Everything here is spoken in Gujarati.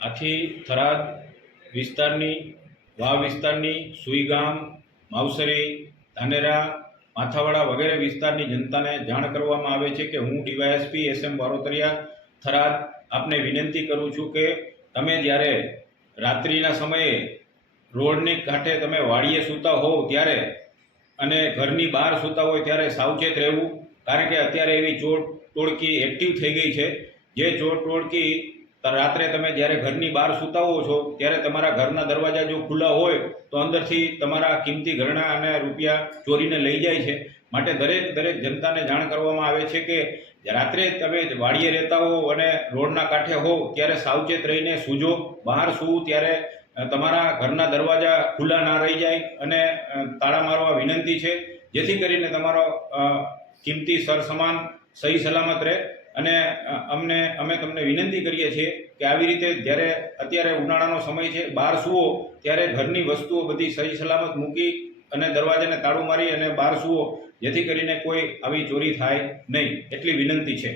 આથી થરાદ વિસ્તારની વાવ વિસ્તારની સુઈગામ, માવસરી, ધાનેરા, માથાવાડા વગેરે વિસ્તારની જનતાને જાણ કરવામાં આવે છે કે હું ડીવાયએસપી SM બારોતરિયા થરાદ આપને વિનંતી કરું છું કે તમે જ્યારે રાત્રિના સમયે રોડની કાંઠે તમે વાડીએ સૂતા હોવ ત્યારે અને ઘરની બહાર સૂતા હોય ત્યારે સાવચેત રહેવું, કારણ કે અત્યારે એવી ચોર ટોળકી એક્ટિવ થઈ ગઈ છે. જે ચોર ટોળકી રાત્રે તમે જ્યારે ઘરની બહાર સૂતા હો છો ત્યારે તમારા ઘરના દરવાજા જો ખુલ્લા હોય તો અંદરથી તમારા કિંમતી ઘરેણાં અને રૂપિયા ચોરીને લઈ જાય છે. માટે દરેક જનતાને જાણ કરવામાં આવે છે કે રાત્રે તમે વાડીએ રહેતા હો અને રોડના કાંઠે હો ત્યારે સાવચેત રહીને સૂજો. બહાર સૂવું ત્યારે તમારા ઘરના દરવાજા ખુલ્લા ના રહી જાય અને તાળા મારવા વિનંતી છે, જેથી કરીને તમારો કિંમતી સરસામાન સહી સલામત રહે. અને અમે તમને વિનંતી કરીએ છીએ કે આવી રીતે જ્યારે અત્યારે ઉનાળાનો સમય છે, બહાર સૂવો ત્યારે ઘરની વસ્તુઓ બધી સહી સલામત મૂકી અને દરવાજાને તાળું મારી અને બહાર સૂવો, જેથી કરીને કોઈ આવી ચોરી થાય નહીં, એટલી વિનંતી છે.